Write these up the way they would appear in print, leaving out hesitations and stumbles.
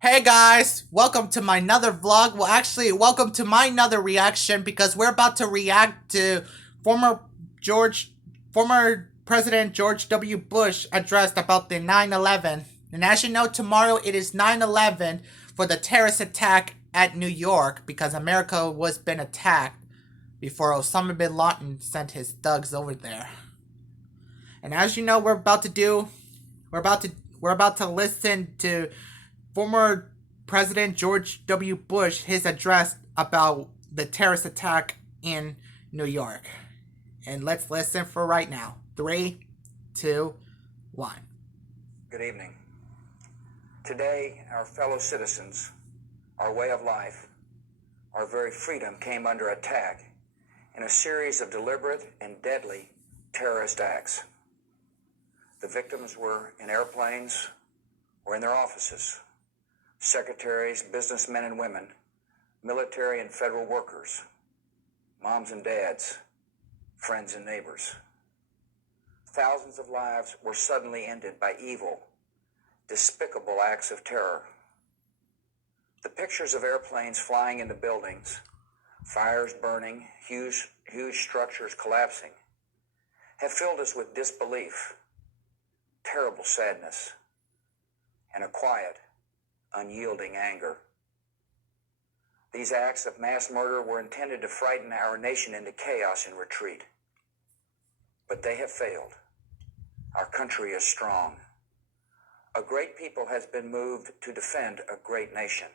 Hey guys, welcome to my another vlog. Well, actually, welcome to my another reaction because we're about to react to former George, former President George W. Bush addressed about the 9/11. And as you know, tomorrow it is 9/11 for the terrorist attack at New York because America was been attacked before Osama bin Laden sent his thugs over there. And as you know, we're about to we're about to listen to former President George W. Bush his address about the terrorist attack in New York. And let's listen for right now. Three, two, one. Good evening. Today, our fellow citizens, our way of life, our very freedom came under attack in a series of deliberate and deadly terrorist acts. The victims were in airplanes or in their offices, secretaries, businessmen and women, military and federal workers, moms and dads, friends and neighbors. Thousands of lives were suddenly ended by evil, despicable acts of terror. The pictures of airplanes flying into buildings, fires burning, huge structures collapsing, have filled us with disbelief, terrible sadness, and a quiet, unyielding anger. These acts of mass murder were intended to frighten our nation into chaos and retreat. But they have failed. Our country is strong. A great people has been moved to defend a great nation.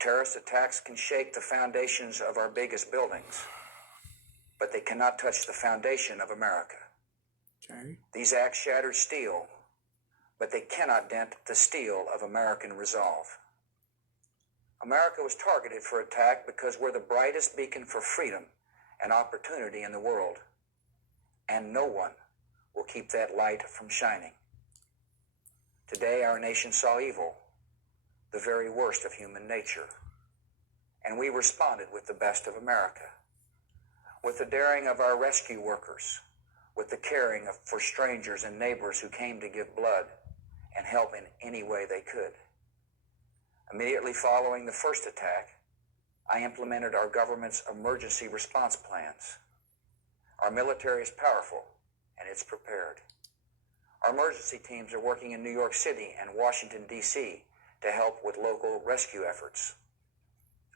Terrorist attacks can shake the foundations of our biggest buildings, but they cannot touch the foundation of America. Okay. These acts shatter steel, but they cannot dent the steel of American resolve. America was targeted for attack because we're the brightest beacon for freedom and opportunity in the world, and no one will keep that light from shining. Today, our nation saw evil, the very worst of human nature, and we responded with the best of America, with the daring of our rescue workers, with the caring for strangers and neighbors who came to give blood and help in any way they could. Immediately following the first attack, I implemented our government's emergency response plans. Our military is powerful, and it's prepared. Our emergency teams are working in New York City and Washington, D.C. to help with local rescue efforts.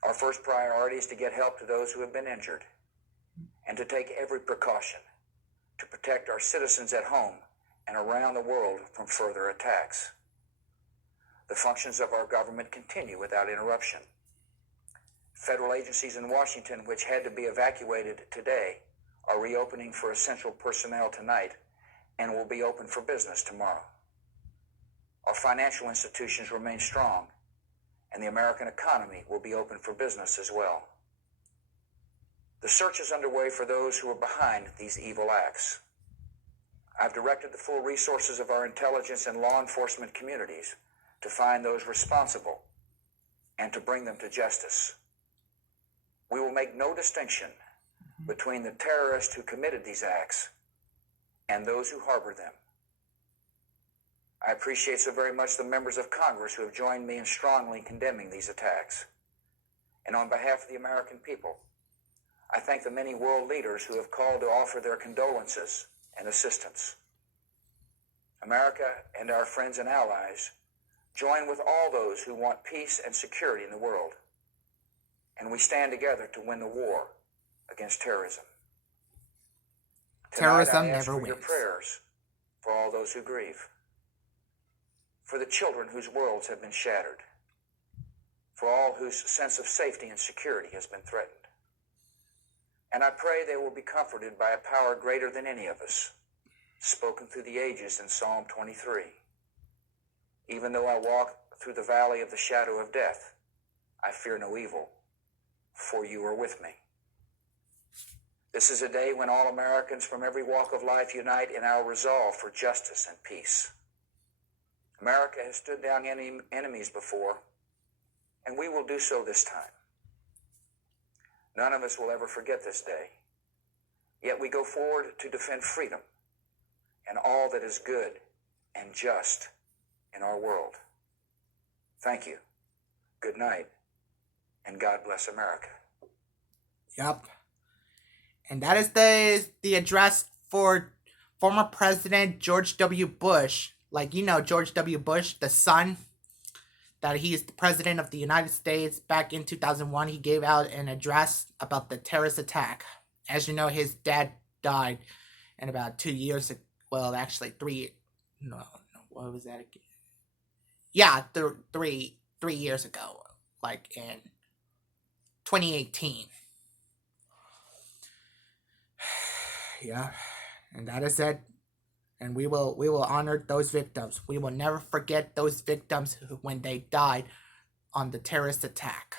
Our first priority is to get help to those who have been injured and to take every precaution to protect our citizens at home and around the world from further attacks. The functions of our government continue without interruption. Federal agencies in Washington, which had to be evacuated today, are reopening for essential personnel tonight and will be open for business tomorrow. Our financial institutions remain strong, and the American economy will be open for business as well. The search is underway for those who are behind these evil acts. I've directed the full resources of our intelligence and law enforcement communities to find those responsible and to bring them to justice. We will make no distinction between the terrorists who committed these acts and those who harbor them. I appreciate so very much the members of Congress who have joined me in strongly condemning these attacks. And on behalf of the American people, I thank the many world leaders who have called to offer their condolences and assistance. America and our friends and allies join with all those who want peace and security in the world, and we stand together to win the war against terrorism. Tonight, Terrorism I ask never for your wins. prayers for all those who grieve, for the children whose worlds have been shattered, for all whose sense of safety and security has been threatened. And I pray they will be comforted by a power greater than any of us, spoken through the ages in Psalm 23. Even though I walk through the valley of the shadow of death, I fear no evil, for you are with me. This is a day when all Americans from every walk of life unite in our resolve for justice and peace. America has stood down enemies before, and we will do so this time. None of us will ever forget this day. Yet we go forward to defend freedom and all that is good and just in our world. Thank you. Good night. And God bless America. Yep. And that is the address for former President George W. Bush. Like, you know, George W. Bush, the son, that he is the president of the United States. Back in 2001, he gave out an address about the terrorist attack. As you know, his dad died in about 2 years ago. Well, actually, what was that again? Yeah, 3 years ago, like in 2018. Yeah, and that is it. And we will honor those victims. We will never forget those victims when they died on the terrorist attack.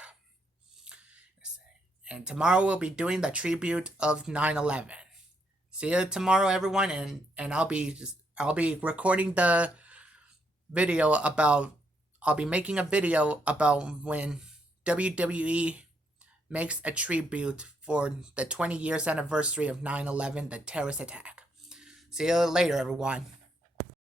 And tomorrow we'll be doing the tribute of 9/11. See you tomorrow, everyone, and I'll be recording the video about. I'll be making a video about when WWE makes a tribute for the 20 years anniversary of 9/11, the terrorist attack. See you later, everyone.